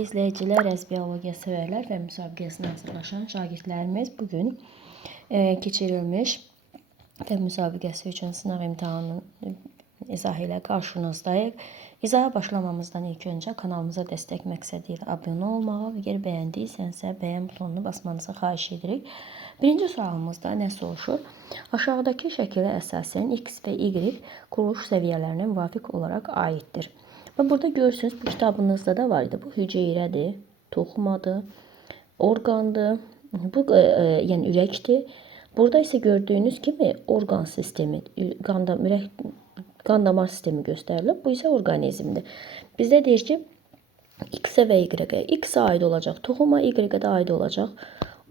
İzləyicilər, biologiya sevərlər və müsabiqəsinə hazırlaşan şagirdlərimiz bugün keçirilmiş təbb müsabiqəsi üçün sınaq imtahanının izahı ilə qarşınızdayıq. İzaha başlamamızdan ilk öncə kanalımıza dəstək məqsədi ilə abunə olmağı və əgər bəyəndiysənsə bəyən butonunu basmanızı xahiş edirik. Birinci sualımızda nə soruşur? Aşağıdakı şəkilə əsasən X və Y quruluş səviyyələrinə müvafiq olaraq aiddir. Və burada görürsünüz, bu kitabınızda da var idi. Bu hüceyrədir, toxumadır, orqandır, bu yəni ürəkdir. Burada isə gördüyünüz kimi orqan sistemi, qan damar sistemi göstərilib. Bu isə orqanizmdir. Bizdə deyir ki, X-ə və Y-ə. X-ə aid olacaq toxuma, Y-ə də aid olacaq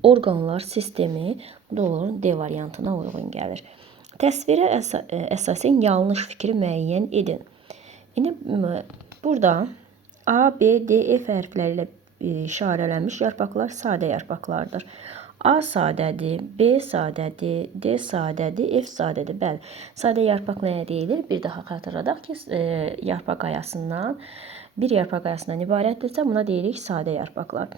orqanlar sistemi. Bu da olur D variantına uyğun gəlir. Təsvirə əsasən yanlış fikri müəyyən edin. İndi burada A, B, D, F hərfləri ilə işarələnmiş yarpaqlar sadə yarpaqlardır. A sadədir, B sadədir, D sadədir, F sadədir. Bəli, sadə yarpaq nəyə deyilir? Bir daha xatırladaq ki, yarpaq ayasından, bir yarpaq ayasından ibarətdirsə buna deyirik sadə yarpaqlar.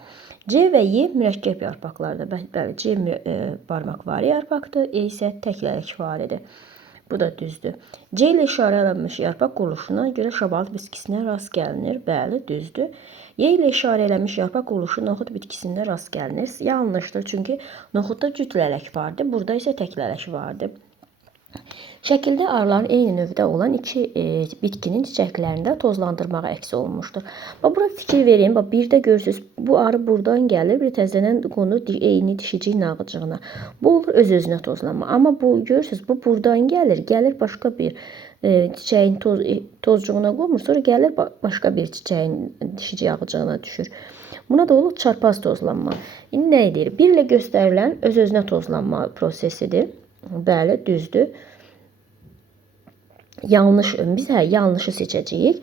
C və Y mürəkkəb yarpaqlardır. Bəli, C barmaqvari yarpaqdır, E isə təklərəkvaridir. Bu da düzdür. C ilə işarələnmiş yarpaq quruluşuna görə şabalıd bitkisinə rast gəlinir. Bəli, düzdür. Y ilə işarələnmiş yarpaq quruluşu noxud bitkisində rast gəlinir. Yanlışdır, çünki noxudda cütlələk vardır, burada isə təklələk vardır. Şəkildə arıların eyni növdə olan iki bitkinin çiçəklərində tozlandırmağa əks olunmuşdur. Bura fikir verin. Birdə görürsünüz, bu arı buradan gəlir, bir təzədən qonur eyni dişicik nağıcığına. Bu olur öz-özünə tozlanma. Amma bu görürsünüz, bu buradan gəlir başqa bir çiçəyin tozcuğuna qonmur, sonra gəlir başqa bir çiçəyin dişicik ağıcığına düşür. Buna da olur çarpaz tozlanma. İndi nə edir? Bir ilə göstərilən öz-özünə tozlanma prosesidir. Bəli, düzdür. Biz yanlışı seçəcəyik.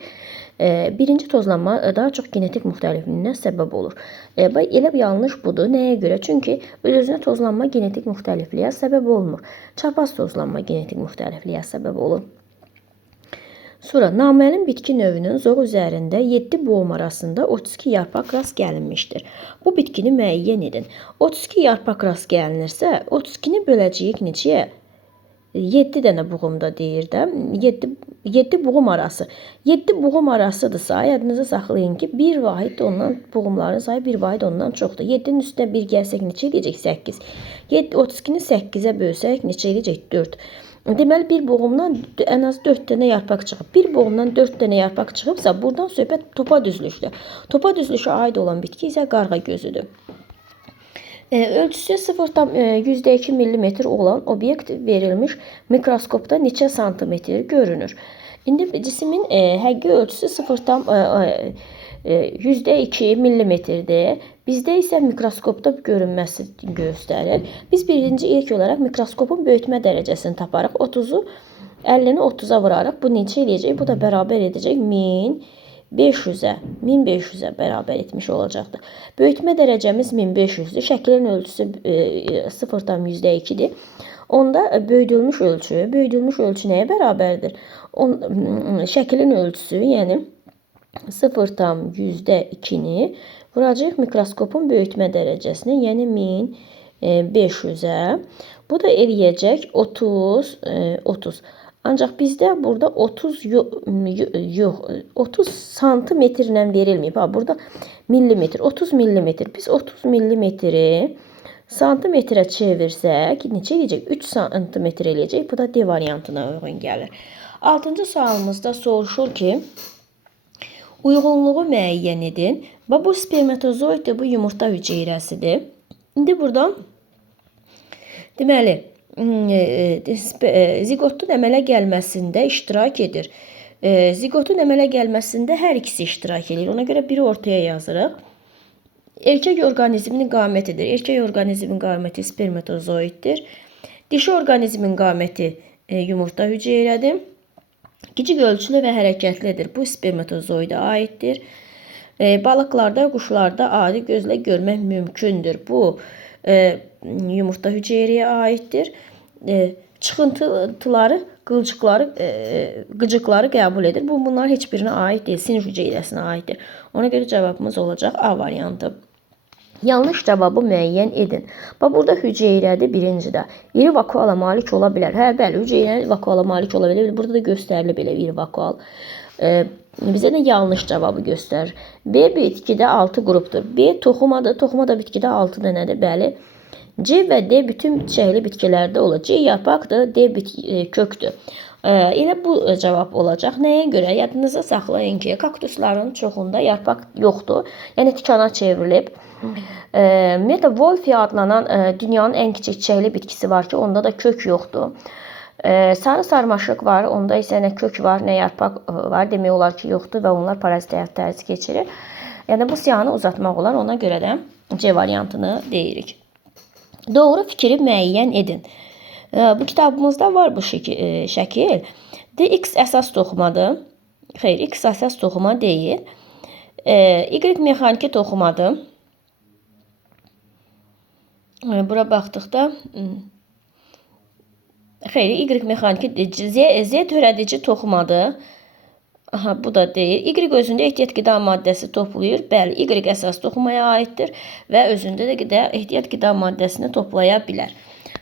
Birinci tozlanma daha çox genetik müxtəlifliyinə səbəb olur. Elə yanlış budur. Nəyə görə? Çünki öz-özünə tozlanma genetik müxtəlifliyə səbəb olmur. Çarpaz tozlanma genetik müxtəlifliyə səbəb olur. Sonra naməlum bitki növünün zoğ üzərində 7 boğum arasında 32 yarpaq rast gəlinmişdir. Bu bitkini müəyyən edin. 32 yarpaq rast gəlinirsə, 32-ni böləcəyik neçəyə? 7 dənə buğumda deyir də. 7 buğum arası. 7 buğum arasıdırsa, yadınıza saxlayın ki, bir vahid ondan buğumların sayı bir vahid ondan çoxdur. 7-nin üstünə 1 gəlsək neçə edəcək? 8. 32-ni 8-ə bölsək neçə edəcək? 4. Deməli, bir boğumdan ən az 4 dənə yarpaq çıxıb. Bir boğumdan 4 dənə yarpaq çıxıbsa, buradan söhbət topa düzlüşdür. Topa düzlüşə aid olan bitki isə qarğa gözüdür. Ölçüsü 0,2 mm olan obyekt verilmiş mikroskopda neçə santimetr görünür? İndi cismin həqiqi ölçüsü 0,2 mm-dir. Bizdə isə mikroskopda görünməsi göstərir. Biz ilk olaraq mikroskopun böyütmə dərəcəsini taparıq. 50-ni 30-a vurarıq. Bu neçə edəcək? Bu da bərabər edəcək 1500'ə bərabər etmiş olacaqdır. Böyütmə dərəcəmiz 1500'dür. Şəklin ölçüsü 0,2'dir. Onda böyüdülmüş ölçü nəyə bərabərdir? Şəklin ölçüsü, yəni 0,2'ni vuracaq mikroskopun böyütmə dərəcəsinə, yəni 1500'ə. Bu da eləyəcək 30. Ancaq bizdə burada 30 santimetrlə verilməyib. Burada millimetr, 30 millimetr. Biz 30 millimetri santimetrə çevirsək, neçə eləyəcək? 3 santimetr eləyəcək. Bu da D variantına uyğun gəlir. 6-cı sualımızda soruşur ki, uyğunluğu müəyyən edin. Bu spermatozoiddir, bu yumurta hüceyrəsidir. İndi buradan deməli, zigotun əmələ gəlməsində iştirak edir. Zigotun əmələ gəlməsində hər ikisi iştirak edir. Ona görə biri ortaya yazırıq. Erkək orqanizmin qamətidir. Erkək orqanizmin qaməti spermatozoiddir. Dişi orqanizmin qaməti yumurta hüceyrədir. Kiçik ölçülü və hərəkətlidir. Bu spermatozoidə aiddir. Balıqlarda, quşlarda adi gözlə görmək mümkündür. Bu yumurta hüceyrəyə aiddir. Çıxıntıları qıcıqları qəbul edir. Bunlar heç birinə aid deyil, sinir hüceyrəsinə aiddir. Ona görə cavabımız olacaq A variantı. Yanlış cavabı müəyyən edin. Bax, burada hüceyrədir birincidə. İri vakuala malik ola bilər. Hə, bəli, hüceyrə vakuala malik ola bilər. Burada da göstərilib belə iri vakual. Bizə də yanlış cavabı göstərir. B bitkidə 6 qrupdur. B toxumadır. Toxuma da bitkidə 6 dənədir. Bəli. C və D bütün çiçəkli bitkilərdə olur. C yarpaqdır, D kökdür. Elə bu cavab olacaq. Nəyə görə? Yadınızda saxlayın ki, kaktusların çoxunda yarpaq yoxdur. Yəni tikana çevrilib. Ümumiyyətlə, Wolfia adlanan dünyanın ən kiçik çiçəkli bitkisi var ki, onda da kök yoxdur. Sarı sarmaşıq var, onda isə nə kök var, nə yarpaq var. Demək olar ki, yoxdur və onlar parazit həyat tərzi keçirir. Yəni bu siyahını uzatmaq olar, ona görə də C variantını deyirik. Doğru fikri müəyyən edin. Bu kitabımızda var bu şəkil. D, X əsas toxumadır. Xeyr, X əsas toxuma deyil. Y mexaniki toxumadır. Bura baxdıqda xeyr, Y mexaniki, Z törədici toxumadır. Aha, bu da deyil. Y özündə ehtiyat qida maddəsi toplayır. Bəli, Y əsas toxumaya aiddir və özündə də ehtiyat qida maddəsini toplaya bilər.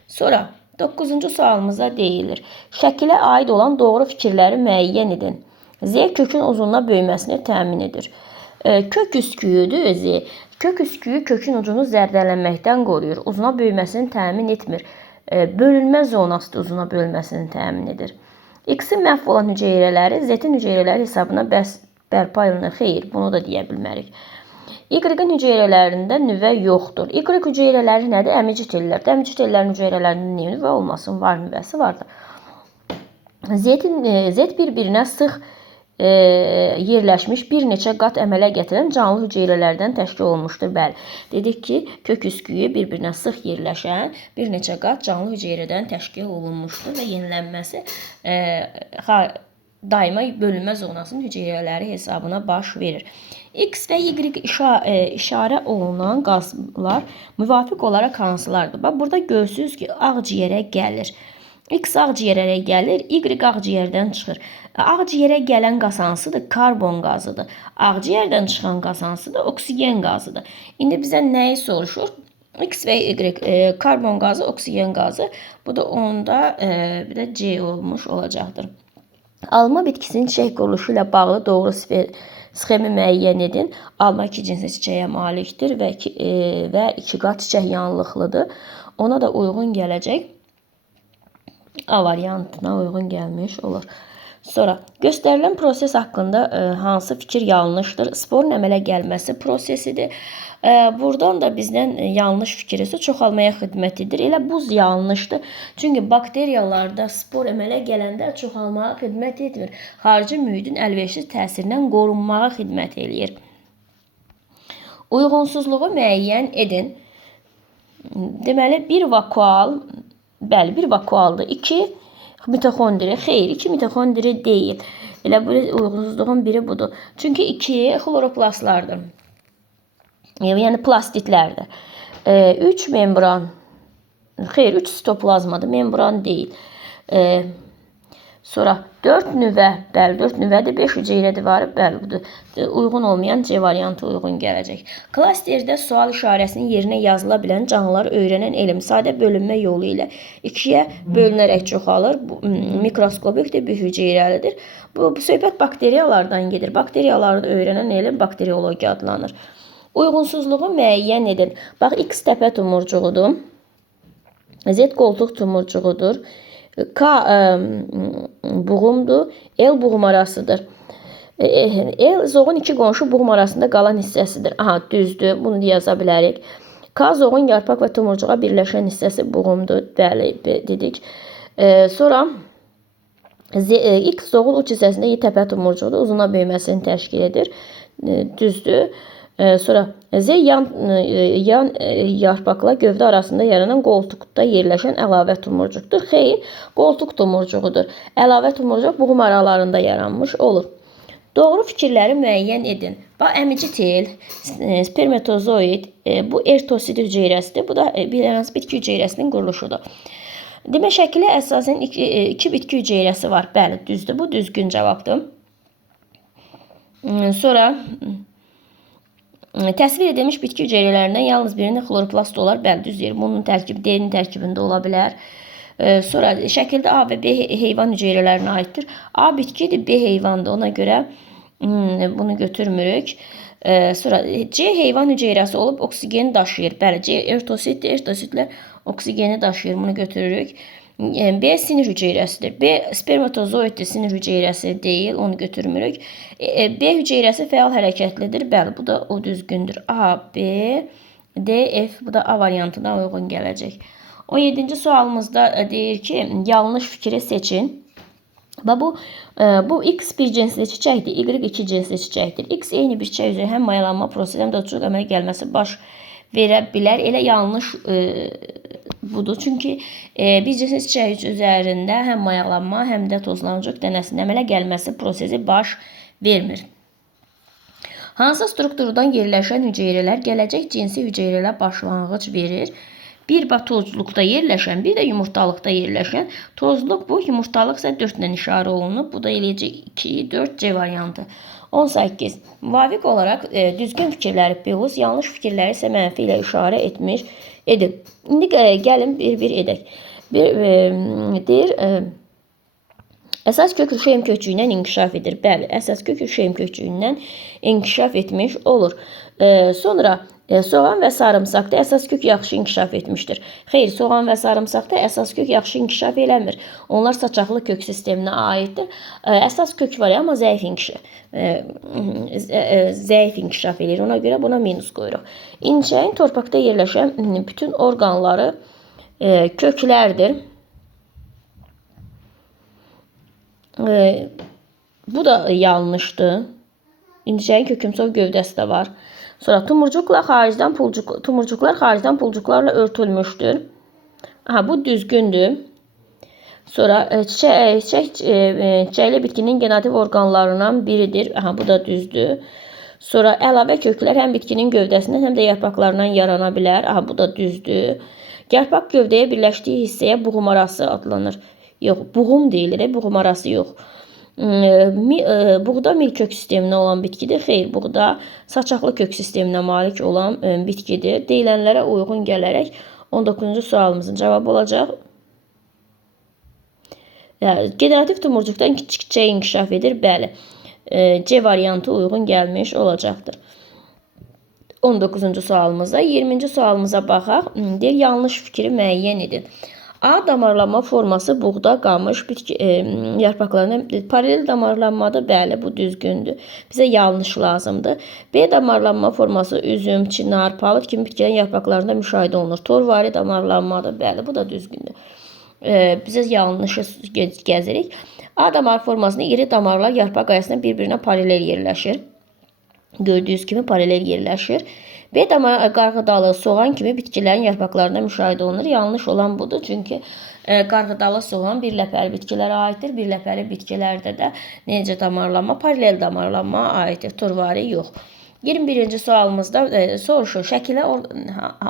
Sonra 9-cu sualımıza deyilir. Şəkilə aid olan doğru fikirləri müəyyən edin. Z kökün uzunluğa böyüməsini təmin edir. Kök üsküyüdür Z. Kök üsküyü kökün ucunu zərdələnməkdən qoruyur. Uzuna böyüməsini təmin etmir. Bölünmə zonasıdır uzuna bölünməsini təmin edir. X-in məhv olan hüceyrələri Z-in hüceyrələri hesabına bərpa olunur. Xeyr, bunu da deyə bilmərik. Y-in hüceyrələrində nüvə yoxdur. Y hüceyrələri nədir? Əmici tellərdir. Əmici tellərin hüceyrələrində niyə nüvə olmasın? Var, nüvəsi vardır. Z bir-birinə sıx yerləşmiş bir neçə qat əmələ gətirən canlı hüceyrələrdən təşkil olunmuşdur. Bəli, dedik ki, kök üsküyü bir-birinə sıx yerləşən bir neçə qat canlı hüceyrədən təşkil olunmuşdur və yenilənməsi daima bölünmə zonasının hüceyrələri hesabına baş verir. X və Y işarə olunan qazlar müvafiq olaraq hansılardır? Bax, burada görürsünüz ki, ağciyərə gəlir. X ağciyərə gəlir, Y ağciyərdən çıxır. Ağciyərə gələn qaz hansıdır? Karbon qazıdır. Ağciyərdən çıxan qaz hansıdır? Oksigen qazıdır. İndi bizə nəyi soruşur? X və Y karbon qazı, oksigen qazı. Bu da onda bir də C olmuş olacaqdır. Alma bitkisinin çiçək quruluşu ilə bağlı doğru sxemi müəyyən edin. Alma iki cinsli çiçəyə malikdir və iki qat çiçək yanlıqlıdır. Ona da uyğun gələcək. A variantına uyğun gəlmiş olur. Sonra göstərilən proses haqqında hansı fikir yanlışdır? Sporun əmələ gəlməsi prosesidir. Buradan da bizdən yanlış fikir isə çoxalmaya xidmət edir. Elə bu yanlışdır. Çünki bakteriyalarda spor əmələ gələndə çoxalmağa xidmət etmir. Xarici mühitin əlverişsiz təsirindən qorunmağa xidmət eləyir. Uyğunsuzluğu müəyyən edin. Deməli, bir vakual, bəli, bir vakualdır. 2 mitoxondri, xeyr, 2 mitoxondri deyil. Elə bu uyğunsuzluğun biri budur. Çünki 2 xloroplastlardır. Yəni plastitlərdir. 3 membran, xeyr, 3 sitoplazmadır, membran deyil. Sonra 4 nüvə, bəli, 4 nüvədir, 5 hüceyrədir var, bəli, budur. Uyğun olmayan C variantı uyğun gələcək. Klasterdə sual işarəsinin yerinə yazıla bilən canlılar öyrənən elm sadə bölünmə yolu ilə 2-yə bölünərək çoxalır. Mikroskopikdir, bir hüceyrəlidir. Bu söhbət bakteriyalardan gedir. Bakteriyalarda öyrənən elm bakteriologiya adlanır. Uyğunsuzluğu müəyyən edin. Bax, X təpə tumurcuğudur. Z qoltuq tumurcuğudur. K buğumdur. L buğum arasıdır. L zoğun iki qonşu buğum arasında qalan hissəsidir. Aha, düzdür. Bunu yaza bilərik. K zoğun yarpaq və tumurcuğa birləşən hissəsi buğumdur. Bəli, dedik. Sonra X zoğun uç hissəsində təpə tumurcuğudur. Uzuna böyüməsini təşkil edir. Düzdür. Sonra Z yan yarpaqla gövdə arasında yaranan qoltuqda yerləşən əlavə tumurcuqdur. Xeyr, qoltuq tumurcuğudur. Əlavə tumurcuq buğum aralarında yaranmış olur. Doğru fikirləri müəyyən edin. Bax, əmici tel, spermatozoid, bu ertosit hüceyrəsidir. Bu da bitki hüceyrəsinin quruluşudur. Demək, şəkilə əsasən iki bitki hüceyrəsi var. Bəli, düzdür. Bu düzgün cavabdır. Sonra təsvir edilmiş bitki hüceyrələrindən yalnız birində xloroplast olar. Bəli, düzdür. Bunun tərkibi D-nin tərkibində ola bilər. Sonra şəkildə A və B heyvan hüceyrələrinə aiddir. A bitkidir, B heyvandır. Ona görə bunu götürmürük. Sonra C heyvan hüceyrəsi olub oksigeni daşıyır. Bəli, C ertositdir. Ertositlər oksigeni daşıyır. Bunu götürürük. B sinir hüceyrəsidir. B spermatozoiddir, sinir hüceyrəsi deyil, onu götürmürük. B hüceyrəsi fəal hərəkətlidir. Bəli, bu da o düzgündür. A, B, D, F, bu da A variantına uyğun gələcək. 17-ci sualımızda deyir ki, yanlış fikri seçin. Və bu X bir cinsli çiçəkdir, Y iki cinsli çiçəkdir. X eyni bir çiçək üzrə həm mayalanma prosesi, həm də uçuruq əmələ gəlməsi baş verə bilər. Elə yanlış budur. Çünki bir cinsli çiçək üzərində həm mayalanma, həm də tozlanıcıq dənəsinin əmələ gəlməsi prosesi baş vermir. Hansı strukturdan yerləşən hüceyrələr gələcək cinsi hüceyrələ başlanğıc verir? Bir tozluqda yerləşən, bir də yumurtalıqda yerləşən. Tozluq bu, yumurtalıq isə 4 ilə işarə olunub. Bu da eləyəcək 2, 4, C variantı. 18. Müvafiq olaraq düzgün fikirləri plus, yanlış fikirləri isə mənfi ilə işarə etmiş edin. İndi gəlin bir edək. Deyir, əsas kök rüşeym köküyündən inkişaf edir. Bəli, əsas kök rüşeym köküyündən inkişaf etmiş olur. Sonra soğan və sarımsaqda əsas kök yaxşı inkişaf etmişdir. Xeyr, soğan və sarımsaqda əsas kök yaxşı inkişaf eləmir. Onlar saçaqlı kök sisteminə aiddir. Əsas kök var, amma zəif inkişaf edir. Ona görə buna minus qoyuruq. İncəyin torpaqda yerləşən bütün orqanları köklərdir. Bu da yanlışdır. İncəyin kökümsöv gövdəsi də var. Sonra tumurcuqlar xaricdən pulcuqlarla örtülmüşdür. Bu düzgündür. Sonra çiçəkli bitkinin genativ orqanlarından biridir. Bu da düzdür. Sonra əlavə köklər həm bitkinin gövdəsindən, həm də yarpaqlarından yarana bilər. Bu da düzdür. Yarpaq gövdəyə birləşdiyi hissəyə buğum arası adlanır. Yox, buğum deyilir, buğum arası yox. Buğda mil kök sisteminə olan bitkidir. Xeyr, buğda saçaqlı kök sisteminə malik olan bitkidir. Deyilənlərə uyğun gələrək 19-cu sualımızın cavabı olacaq. Generativ tumurcuqdan kiçik çiçək inkişaf edir. Bəli, C variantı uyğun gəlmiş olacaqdır. 19-cu sualımızda 20-ci sualımıza baxaq. Deyir, yanlış fikri müəyyən edin. A damarlanma forması buğda, qamış, bitki yarpaqlarına paralel damarlanmadır. Bəli, bu düzgündür. Bizə yanlış lazımdır. B damarlanma forması üzüm, çinar, palıd kimi bitkilərin yarpaqlarında müşahidə olunur. Torvari damarlanmadır. Bəli, bu da düzgündür. Bizə yanlışı gəzirik. A damar formasında iri damarlar yarpaq arasında bir-birinə paralel yerləşir. Gördüyünüz kimi paralel yerləşir. B damar qarğıdalı, soğan kimi bitkilərin yarpaqlarında müşahidə olunur. Yanlış olan budur. Çünki qarğıdalı soğan birləpəli bitkilərə aiddir. Birləpəli bitkilərdə də necə damarlanma, paralel damarlanma aiddir. Torvari yox. 21-ci sualımızda soruşur. Şəkilə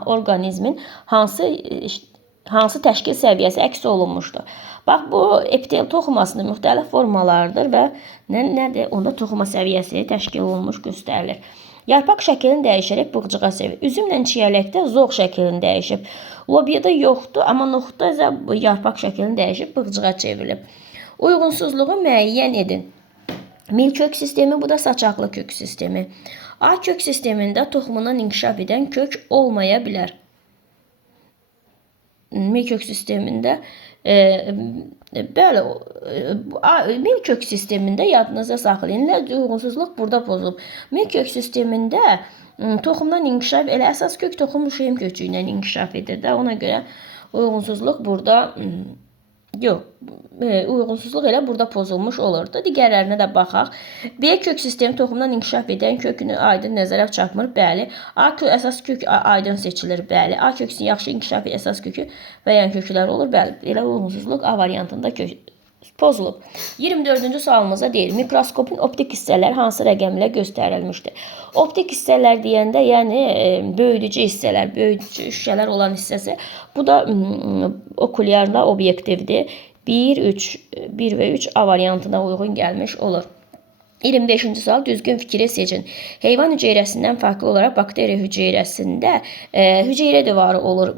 orqanizmin hansı təşkil səviyyəsi əks olunmuşdur? Bax, bu epitel toxumasının müxtəlif formalarıdır və nədir? Onda toxuma səviyyəsi təşkil olunmuş göstərilir. Yarpaq şəklini dəyişərək bığcığa çevirir. Üzümlə çiyələkdə zoğ şəklini dəyişib. Lobiyada yoxdur, amma noxudda isə yarpaq şəklini dəyişib bığcığa çevrilib. Uyğunsuzluğu müəyyən edin. Mil kök sistemi, bu da saçaqlı kök sistemi. A kök sistemində toxumundan inkişaf edən kök olmaya bilər. Mil kök sistemində bəli, mil kök sistemində yadınızda saxlayın. Uyğunsuzluq burada pozulub. Mil kök sistemində toxumdan inkişaf elə əsas kök toxum rüşeym köküyündən inkişaf edir də. Ona görə uyğunsuzluq burada yox. Uyğunsuzluq elə burada pozulmuş olurdu. Digərlərinə də baxaq. B kök sistemi toxumdan inkişaf edən kökünü aydın nəzərə çarpmır. Bəli. A kök əsas kök aydın seçilir. Bəli. A köksün yaxşı inkişaf əsas kökü və yan köklər olur. Bəli. Elə uyğunsuzluq A variantında pozulub. 24-cü sualımızda deyir, mikroskopun optik hissələri hansı rəqəmlə göstərilmişdir? Optik hissələr deyəndə, yəni böyüdücü hissələr, böyüdücü şüşələr olan hissəsi. Bu da okulyarla obyektivdir. 1 və 3 A variantına uyğun gəlmiş olur. 25-ci sual, düzgün fikri seçin. Heyvan hüceyrəsindən fərqli olaraq bakteriya hüceyrəsində hüceyrə divarı olur.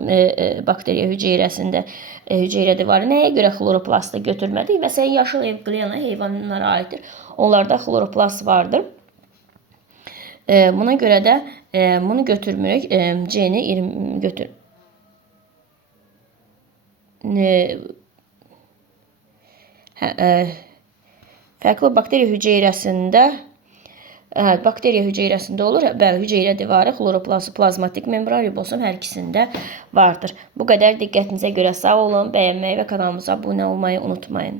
Bakteriya hüceyrəsində hüceyrə divarı nəyə görə xloroplastı götürmədik? Məsələn, yaşıl evqliyana heyvanlara aiddir. Onlarda xloroplast vardır. Buna görə də bunu götürmürük. C-ni götür. Fərqli bakteriya hüceyrəsində olur. Bəli, hüceyrə divarı, xloroplast, plazmatik membran, ribosom hər ikisində vardır. Bu qədər diqqətinizə görə sağ olun. Bəyənməyi və kanalımıza abunə olmayı unutmayın.